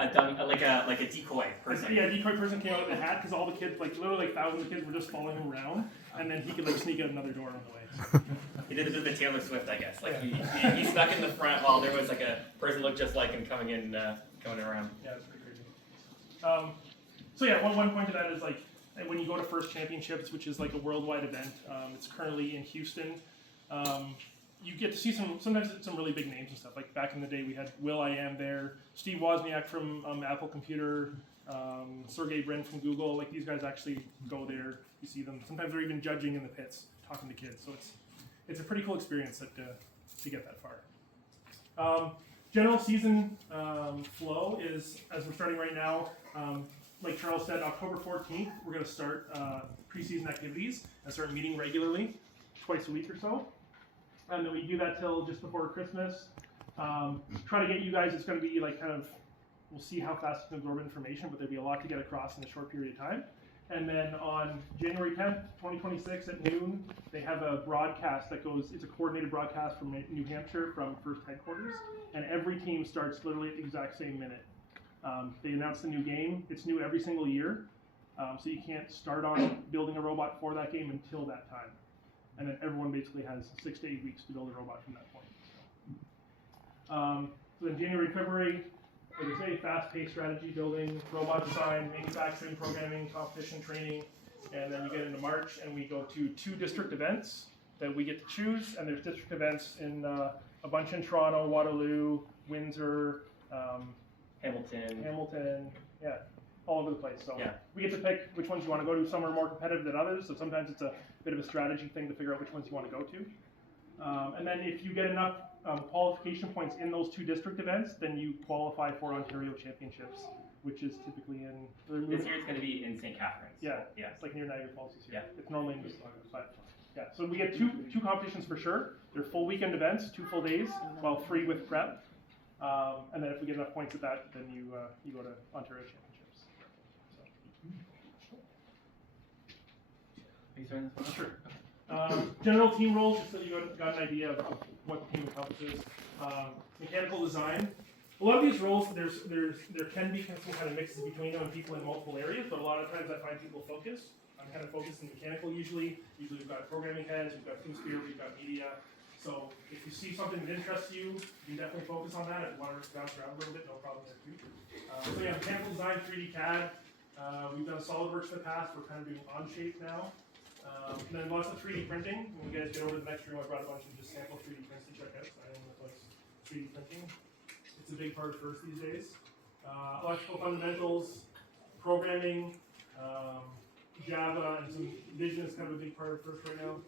like a decoy person. Yeah, decoy person came out with a hat because all the kids, like literally like thousands of kids, were just following him around, and then he could like sneak out another door on the way. He did a bit of the Taylor Swift, I guess. Like he stuck in the front while there was like a person looked just like him coming around. Yeah, it's pretty crazy. So yeah, one point to that is like when you go to First Championships, which is like a worldwide event, it's currently in Houston. You get to see sometimes some really big names and stuff. Like back in the day, we had will.i.am there, Steve Wozniak from Apple Computer, Sergey Brin from Google. Like these guys actually go there. You see them. Sometimes they're even judging in the pits, talking to kids. So it's a pretty cool experience to get that far. General season flow is, as we're starting right now, like Charles said, October 14th, we're going to start preseason activities and start meeting regularly, twice a week or so. And then we do that till just before Christmas. Try to get you guys, it's going to be like kind of, we'll see how fast you can absorb information, but there'll be a lot to get across in a short period of time. And then on January 10th, 2026 at noon, they have a broadcast that goes, it's a coordinated broadcast from New Hampshire from First Headquarters. And every team starts literally at the exact same minute. They announce the new game. It's new every single year. So you can't start on building a robot for that game until that time. And then everyone basically has 6 to 8 weeks to build a robot from that point. So then January, February, like I say, fast-paced strategy building, robot design, manufacturing, programming, competition training, and then we get into March and we go to 2 district events that we get to choose, and there's district events in a bunch in Toronto, Waterloo, Windsor, Hamilton, yeah, all over the place. So yeah. We get to pick which ones you want to go to. Some are more competitive than others, so sometimes it's a bit of a strategy thing to figure out which ones you want to go to. And then if you get enough qualification points in those 2 district events, then you qualify for Ontario Championships, which is typically in... This year it's going to be in St. Catharines. Yeah, yeah. It's like near Niagara Falls this year. Yeah. It's normally in Mississauga, but yeah. So we get two competitions for sure. They're full weekend events, 2 full days, well, 3 with prep. And then if we get enough points at that, then you go to Ontario Championships. Are you starting this one? Sure. General team roles, just so you got an idea of what the team encompasses. Mechanical design. A lot of these roles, there can be some kind of mixes between them and people in multiple areas, but a lot of times I find people focused. I'm kind of focused in mechanical usually. Usually we've got programming heads, we've got TeamSpeak, we've got media. So if you see something that interests you, you can definitely focus on that. If you want to bounce around a little bit, no problem there too. So yeah, mechanical design, 3D CAD. We've done SolidWorks in the past. We're kind of doing Onshape now. And then lots of 3D printing. When you guys get over to the next room, I brought a bunch of just sample 3D prints to check out. So I don't know what's 3D printing. It's a big part of FIRST these days. Electrical fundamentals, programming, Java, and some vision is kind of a big part of FIRST right now.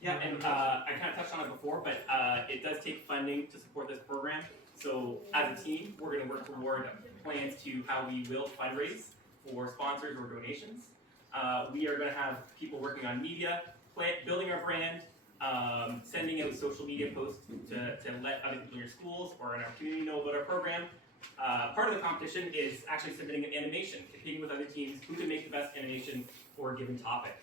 Yeah, and I kind of touched on it before, but it does take funding to support this program. So as a team, we're going to work toward plans to how we will fundraise for sponsors or donations. We are going to have people working on media, building our brand, sending out social media posts to let other people in your schools or in our community know about our program. Part of the competition is actually submitting an animation, competing with other teams who can make the best animation for a given topic.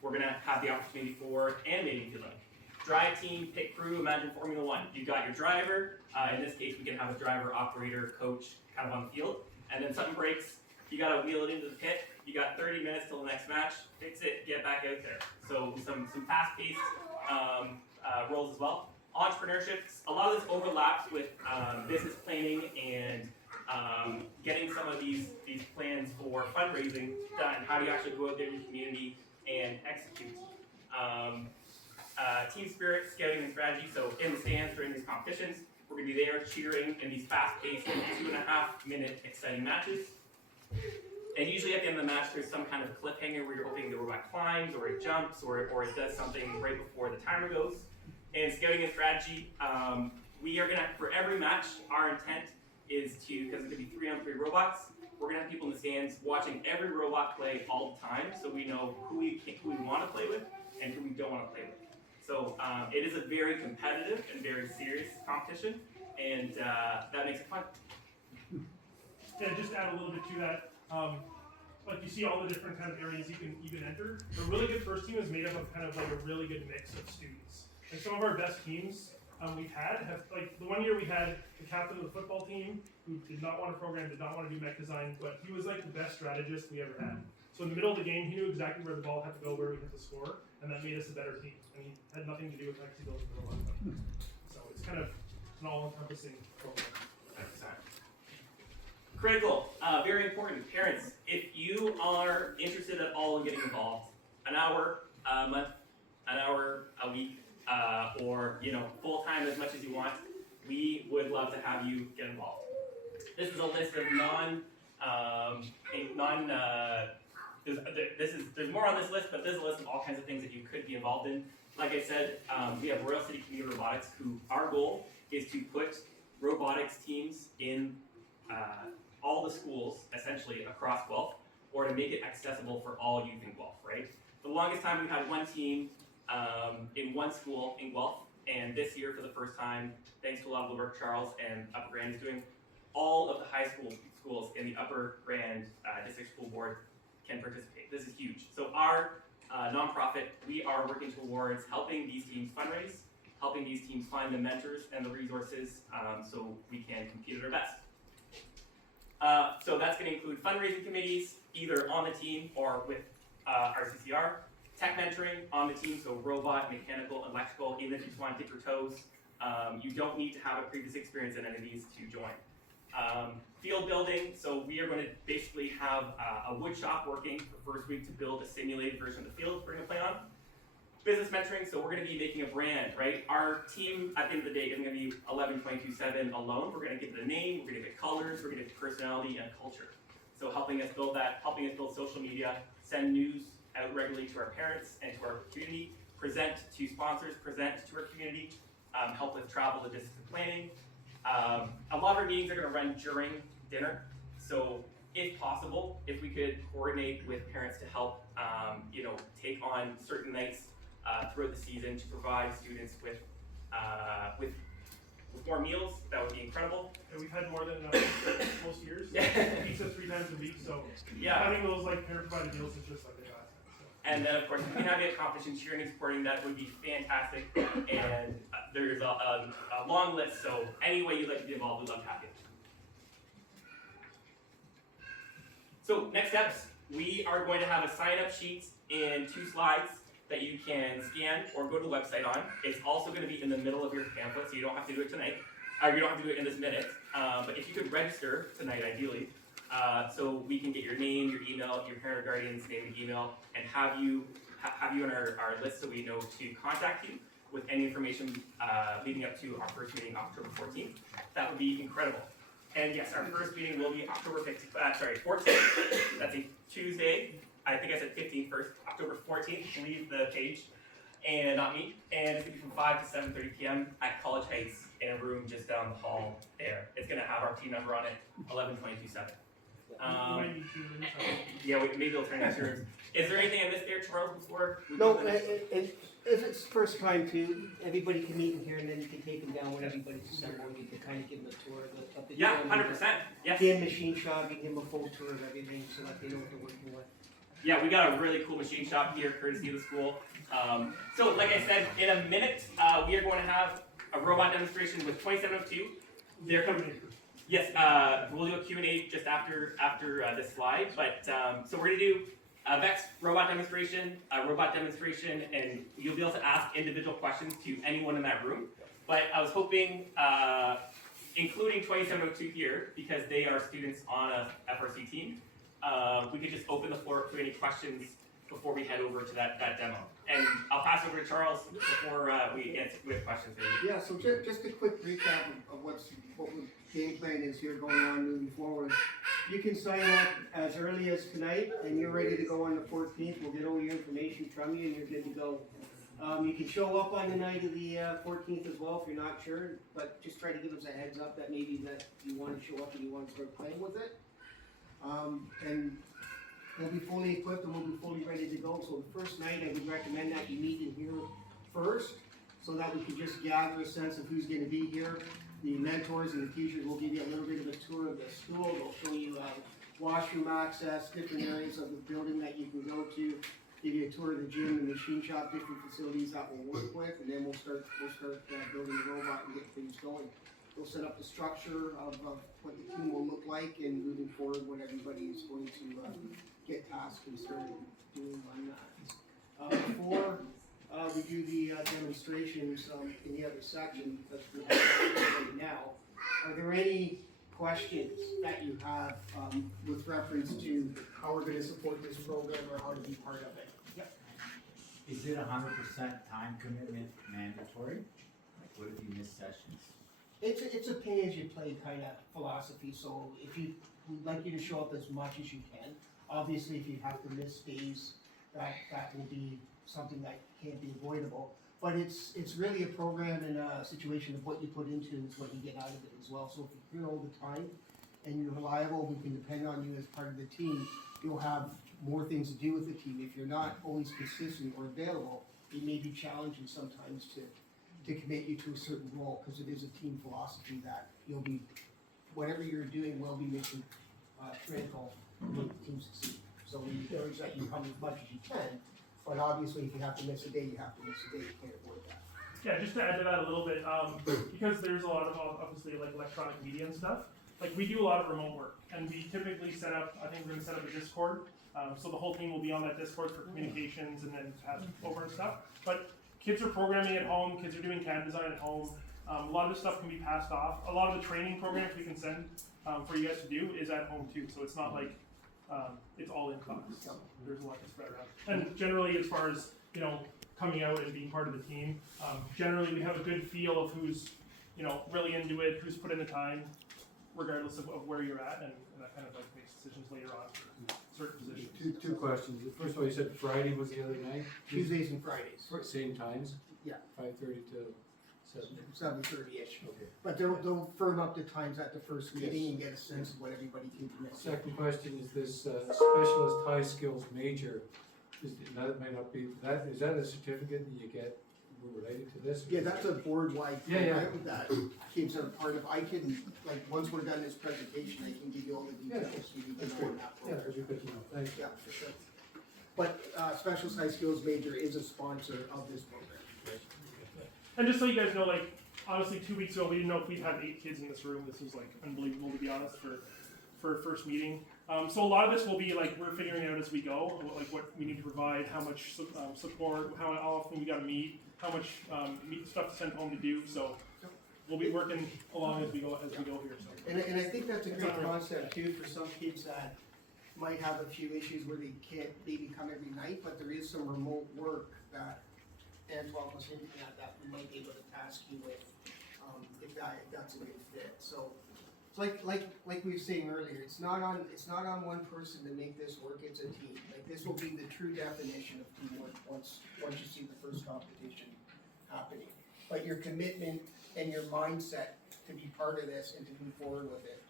We're going to have the opportunity for animating, if you like. Drive team, pit crew, imagine Formula One. You've got your driver. In this case, we can have a driver, operator, coach kind of on the field. And then something breaks, you got to wheel it into the pit. You got 30 minutes till the next match. Fix it, get back out there. So some fast-paced roles as well. Entrepreneurship, a lot of this overlaps with business planning and getting some of these plans for fundraising done. How do you actually go out there in your community and execute? Team spirit, scouting, and strategy. So in the stands during these competitions, we're going to be there cheering in these fast-paced 2.5-minute exciting matches. And usually at the end of the match, there's some kind of cliffhanger where you're hoping the robot climbs, or it jumps, or it does something right before the timer goes. And scouting and strategy, we are going to, for every match, our intent is to, because it's going to be 3-on-3 robots, we're going to have people in the stands watching every robot play all the time, so we know who we want to play with and who we don't want to play with. So it is a very competitive and very serious competition, and that makes it fun. Yeah, just to add a little bit to that, like you see all the different kind of areas you can enter. A really good FIRST team is made up of kind of like a really good mix of students. And some of our best teams we've had have, like the one year we had, captain of the football team who did not want to program, did not want to do mech design, but he was like the best strategist we ever had. So in the middle of the game, he knew exactly where the ball had to go, where we had to score, and that made us a better team. And he had nothing to do with actually building the robot. So it's kind of an all-encompassing program. Critical, very important. Parents, if you are interested at all in getting involved, an hour a month, an hour a week, or full time as much as you want, we would love to have you get involved. This is a list of there's more on this list, but there's a list of all kinds of things that you could be involved in. Like I said, we have Royal City Community Robotics, who our goal is to put robotics teams in all the schools, essentially, across Guelph, or to make it accessible for all youth in Guelph, right? The longest time we've had one team in one school in Guelph, and this year, for the first time, thanks to a lot of the work Charles and Upper Grand is doing, all of the high school schools in the Upper Grand District School Board can participate. This is huge. So our nonprofit, we are working towards helping these teams fundraise, helping these teams find the mentors and the resources so we can compete at our best. So that's going to include fundraising committees, either on the team or with our CCR, tech mentoring on the team, so robot, mechanical, electrical, even if you just want to dip your toes. You don't need to have a previous experience in any of these to join. Field building, so we are going to basically have a wood shop working the first week to build a simulated version of the field we're going to play on. Business mentoring, so we're going to be making a brand, right? Our team, at the end of the day, isn't going to be 11/22/7 alone. We're going to give it a name, we're going to give it colors, we're going to give it personality and culture. So helping us build that, helping us build social media, send news out regularly to our parents and to our community, present to sponsors, present to our community, help with travel, logistics, and planning. A lot of our meetings are going to run during dinner, so if possible, if we could coordinate with parents to help, take on certain nights throughout the season to provide students with more meals, that would be incredible. And we've had more than enough most years. Yeah. Pizza 3 times a week, so Yeah. having those parent provided meals is just like a godsend. So. And then, of course, if we can have you accomplishing cheering and supporting, that would be fantastic. And there's a long list, so any way you'd like to be involved, we'd love to have you. So next steps, we are going to have a sign-up sheet in 2 slides that you can scan or go to the website on. It's also going to be in the middle of your pamphlet, so you don't have to do it tonight, or you don't have to do it in this minute. But if you could register tonight, ideally, so we can get your name, your email, your parent or guardian's name and email, and have you on our list so we know to contact you with any information leading up to our first meeting October 14th. That would be incredible. And yes, our first meeting will be October 14th. That's a Tuesday. I think I said 15th first. October 14th. Leave the page, and not me. And it's gonna be from 5 to 7:30 p.m. at College Heights in a room just down the hall there. It's gonna have our team number on it, 11/22/7. Yeah, maybe they'll turn into rooms. Is there anything I missed there, Charles? Before we No, go to the next one? if it's the first time too, everybody can meet in here and then you can take them down when everybody's assembled. You can kind of give them a tour of the Yeah, gym, 100%. Yes. the machine shop, you can give them a full tour of everything so that they know what they're working with. Yeah, we got a really cool machine shop here, courtesy of the school. So, like I said, in a minute, we are going to have a robot demonstration with 2702. They're coming in. Yes, we'll do a Q&A just after this slide. But so we're gonna do a VEX robot demonstration, and you'll be able to ask individual questions to anyone in that room. But I was hoping, including 2702 here, because they are students on a FRC team, we could just open the floor up to any questions before we head over to that demo. And I'll pass over to Charles before we have questions. Maybe. Yeah, so just a quick recap of what the game plan is here going on moving forward. You can sign up as early as tonight and you're ready to go on the 14th. We'll get all your information from you and you're good to go. You can show up on the night of the 14th as well if you're not sure, but just try to give us a heads up that maybe that you want to show up and you want to start playing with it. And we'll be fully equipped and we'll be fully ready to go. So the first night I would recommend that you meet in here first so that we can just gather a sense of who's going to be here. The mentors and the teachers will give you a little bit of a tour of the school. They'll show you washroom access, different areas of the building that you can go to, give you a tour of the gym, the machine shop, different facilities that we'll work with, and then we'll start building the robot and get things going. we'll set up the structure of what the team will look like and moving forward what everybody is going to get tasked and started doing on that. Before we do the demonstrations in the other section, because we have that right now, are there any questions that you have with reference to how we're going to support this program or how to be part of it? Is it 100% time commitment mandatory? What if you miss sessions? It's a pay-as-you-play kind of philosophy, so we'd like you to show up as much as you can. Obviously, if you have to miss days, that will be something that can't be avoidable. But it's really a program and a situation of what you put into is what you get out of it as well. So if you're here all the time and you're reliable, we can depend on you as part of the team, you'll have more things to do with the team. If you're not always consistent or available, it may be challenging sometimes to commit you to a certain role, because it is a team philosophy that you'll be, whatever you're doing will be mission critical to make the team succeed. So we encourage that you come as much as you can, but obviously if you have to miss a day, you have to miss a day, you can't avoid that. Yeah, just to add to that a little bit, because there's a lot of obviously like electronic media and stuff. Like we do a lot of remote work, and we typically set up. I think we're going to set up a Discord, so the whole team will be on that Discord for communications and then pass over and stuff. But kids are programming at home. Kids are doing CAD design at home. A lot of this stuff can be passed off. A lot of the training programs we can send for you guys to do is at home too. So it's not like it's all in class. There's a lot to spread around. And generally, as far as coming out and being part of the team, generally we have a good feel of who's really into it, who's put in the time, regardless of where you're at, and that kind of like makes decisions later on for certain positions. Two questions. First of all, you said Friday was the other night? Tuesdays and Fridays, Same times? Yeah. 5:30 to 7? 7:30-ish. Okay. But they'll firm up the times at the first meeting and get a sense of what everybody can commit. Second question is this specialist high skills major, that might not be, is that a certificate that you get related to this? Yeah, that's a board-wide Yeah, program that kids are part of. I can, like, once we're done this presentation, I can give you all the details you need to know on that Yeah, program. that'd be good to know. Thanks. Yeah, for sure. But Specialist High Skills Major is a sponsor of this program. And just so you guys know, like honestly, 2 weeks ago we didn't know if we'd have 8 kids in this room. This was like unbelievable, to be honest, for a first meeting. So a lot of this will be like we're figuring out as we go, like what we need to provide, how much support, how often we got to meet, how much stuff to send home to do. So we'll be working along as we go here. So. And I think that's a great concept too for some kids that might have a few issues where they can't maybe come every night, but there is some remote work that Antoine was hinting at that we might be able to task you with if that's a good fit. So it's like we were saying earlier, it's not on one person to make this work. It's a team. Like this will be the true definition of teamwork once you see the first competition happening. But your commitment and your mindset to be part of this and to move forward with it,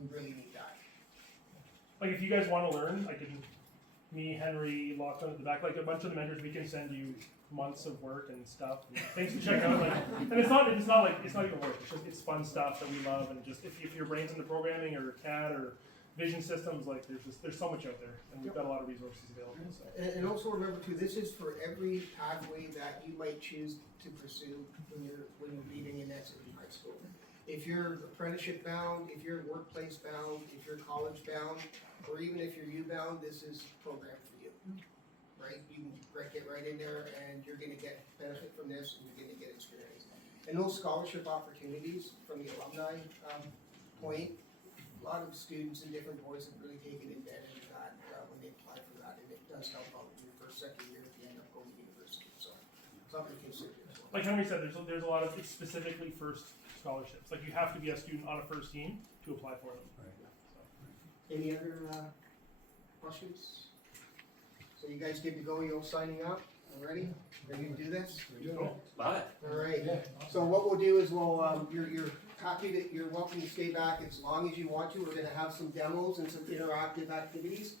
we really need that. Like if you guys want to learn, me, Henry, Lachlan at the back, like a bunch of the mentors, we can send you months of work and stuff, and things to check out. Like, and it's not even work. It's fun stuff that we love, and just if your brain's into programming or CAD or vision systems, like there's so much out there, and we've got a lot of resources available. So. And also remember too, this is for every pathway that you might choose to pursue when you're leaving in SMU high school. If you're apprenticeship bound, if you're workplace bound, if you're college bound, or even if you're U-bound, this is a program for you, right? You can get right in there and you're gonna get benefit from this and you're gonna get experience. And those scholarship opportunities from the alumni point, a lot of students in different boards have really taken advantage of that when they apply for that, and it does help out in your first, second year if you end up going to university, so something to consider as well. Like Henry said, there's a lot of specifically first scholarships. Like you have to be a student on a first team to apply for them. Any other questions? So you guys good to go? You all signing up? Ready? Ready to do this? Cool. Love it. All right. So what we'll do is you're welcome to stay back as long as you want to. We're gonna have some demos and some interactive activities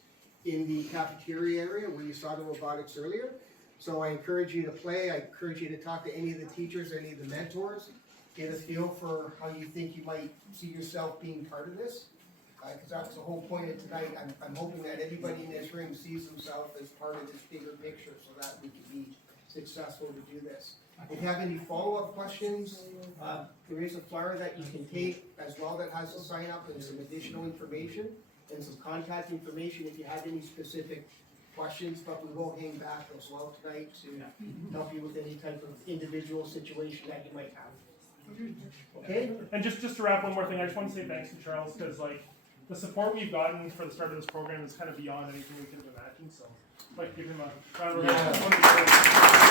in the cafeteria area where you saw the robotics earlier. So I encourage you to play. I encourage you to talk to any of the teachers, any of the mentors. Get a feel for how you think you might see yourself being part of this. Because that's the whole point of tonight. I'm hoping that everybody in this room sees themselves as part of this bigger picture so that we can be successful to do this. If you have any follow-up questions, there is a flyer that you can take as well that has a sign up and some additional information and some contact information if you have any specific questions, but we will hang back as well tonight to help you with any type of individual situation that you might have. Okay? And just to wrap one more thing, I just want to say thanks to Charles because like the support we've gotten for the start of this program is kind of beyond anything we could have imagined. So I'd like to give him a round of applause.